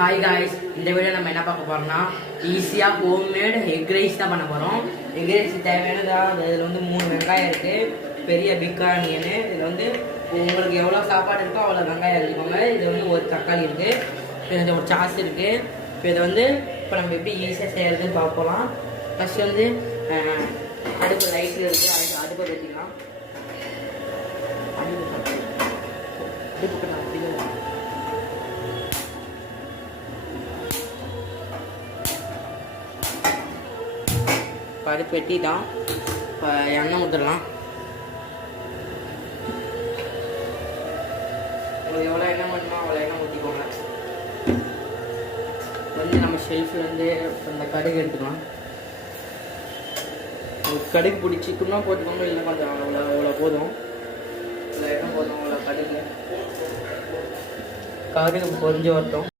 Hi guys, இந்த video நம்ம என்ன பார்க்க போறோம்னா ஈஸியாக ஹோம்மேட் எக் ரைஸ் தான் பண்ண போகிறோம். எக் ரைஸ் தேவையானதாக இதில் வந்து 3 வெங்காயம் இருக்குது, பெரிய பிக் ஆனியனு. இதில் வந்து உங்களுக்கு எவ்வளோ சாப்பாடு இருக்கோ அவ்வளோ வெங்காயம் எழுதிக்கோங்க. இதில் வந்து ஒரு தக்காளி இருக்குது, இதில் ஒரு சாஸ் இருக்குது. இப்போ இதை வந்து இப்போ நம்ம எப்படி ஈஸியாக செய்யறதுன்னு பார்க்கலாம். ஃபஸ்ட்டு வந்து அடுப்பு லைட்டு இருக்குது, அடுப்பை வச்சுக்கலாம். அடுப்புக்கு நான் அடுப்பு வெட்டி தான் எண்ணெய் ஊற்றலாம். உங்களுக்கு எவ்வளோ எண்ணெய் வேணுமோ அவ்வளோ எண்ணெய் ஊற்றிக்கோங்க. வந்து நம்ம ஷெல்ஃப்லேருந்து அந்த கடுகு எடுத்துக்கலாம். கடுகு பிடிச்சிக்கணும்னா போட்டுக்கோங்க, இல்லை கொஞ்சம் அவ்வளோ போதும், இவ்வளோ எண்ணெய் போதும். அவ்வளோ கடுகு பொரிஞ்சு வரட்டும்.